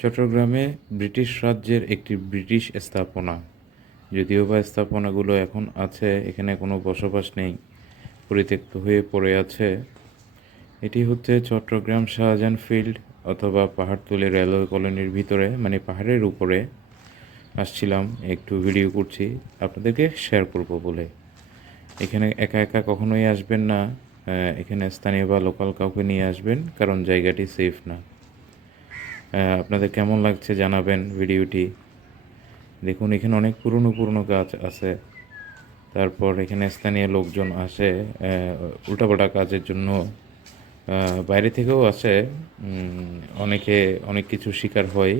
চট্টগ্রামে ব্রিটিশ রাজ্যের একটি ব্রিটিশ স্থাপনা। যদিও বা স্থাপনাগুলো এখন আছে, এখানে কোনো বসবাস নেই, পরিত্যক্ত হয়ে পড়ে আছে। এটি হচ্ছে চট্টগ্রাম শাহজাহান ফিল্ড অথবা পাহাড়তলি রেলওয়ে কলোনির ভিতরে মানে পাহাড়ের উপরে। আসছিলাম, একটু ভিডিও করছি, আপনাদেরকে শেয়ার করব বলে। এখানে একা একা কখনোই আসবেন না এখানে স্থানীয় বা লোকাল কাউকে নিয়ে আসবেন, কারণ জায়গাটি সেফ না। আপনাদের কেমন লাগছে জানাবেন ভিডিওটি। দেখুন, এখানে অনেক পুরনো পুরনো গাছ আছে। তারপর এখানে স্থানীয় লোকজন আসে উল্টাপাল্টা কাজের জন্য। বাইরে থেকেও আসে। অনেকে, অনেক কিছু শিকার হয়।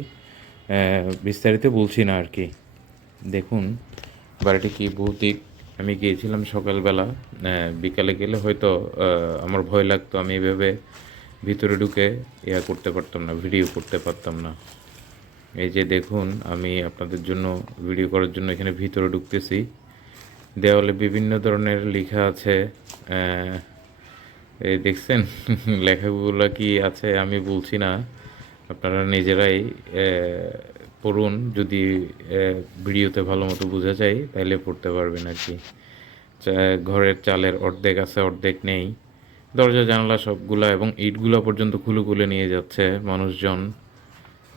বিস্তারিত বলছি না আর কি। দেখুন, বাড়িটি কি ভৌতিক? আমি গিয়েছিলাম সকালবেলা। বিকালে গেলে হয়তো আমার ভয় লাগতো। আমি এভাবে ভিতরে ঢুকে ইয়া করতে পারতাম না ভিডিও করতে পারতাম না। এই যে দেখুন, আমি আপনাদের জন্য ভিডিও করার জন্য এখানে ভিতরে ঢুকতেছি। দেওয়ালে বিভিন্ন ধরনের লেখা আছে এই দেখছেন, লেখাগুলো কি আছে আমি বলছি না। আপনারা নিজেরাই পড়ুন, যদি ভিডিওতে ভালো মতো বোঝা যায় তাহলে পড়তে পারবেন আর কি। ঘরের চালের অর্ধেক আছে, অর্ধেক নেই। দরজা, জানালা সবগুলা এবং ইটগুলা পর্যন্ত খুলে খুলে নিয়ে যাচ্ছে মানুষজন।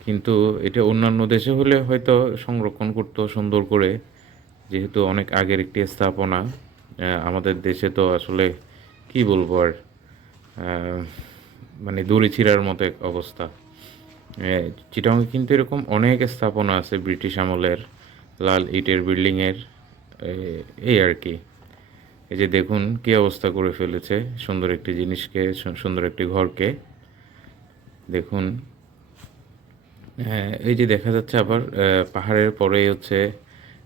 কিন্তু এটা অন্যান্য দেশে হলে হয়তো সংরক্ষণ করতো সুন্দর করে, যেহেতু অনেক আগের একটি স্থাপনা। আমাদের দেশে তো আসলে কি বলব আর মানে দড়ি ছিঁড়ার মতো এক অবস্থা। চিটাঙ্গে কিন্তু এরকম অনেক স্থাপনা আছে ব্রিটিশ আমলের, লাল ইটের বিল্ডিংয়ের এই আর কি। এই যে দেখুন কী অবস্থা করে ফেলেছে, সুন্দর একটি জিনিসকে সুন্দর একটি ঘরকে। দেখুন এই যে দেখা যাচ্ছে আবার পাহাড়ের পরেই হচ্ছে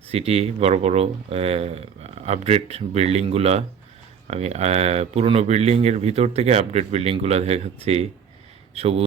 সিটি বড় বড় আপডেট বিল্ডিংগুলা আমি পুরনো বিল্ডিংয়ের ভিতর থেকে আপডেট বিল্ডিংগুলা দেখাচ্ছি। সবুজ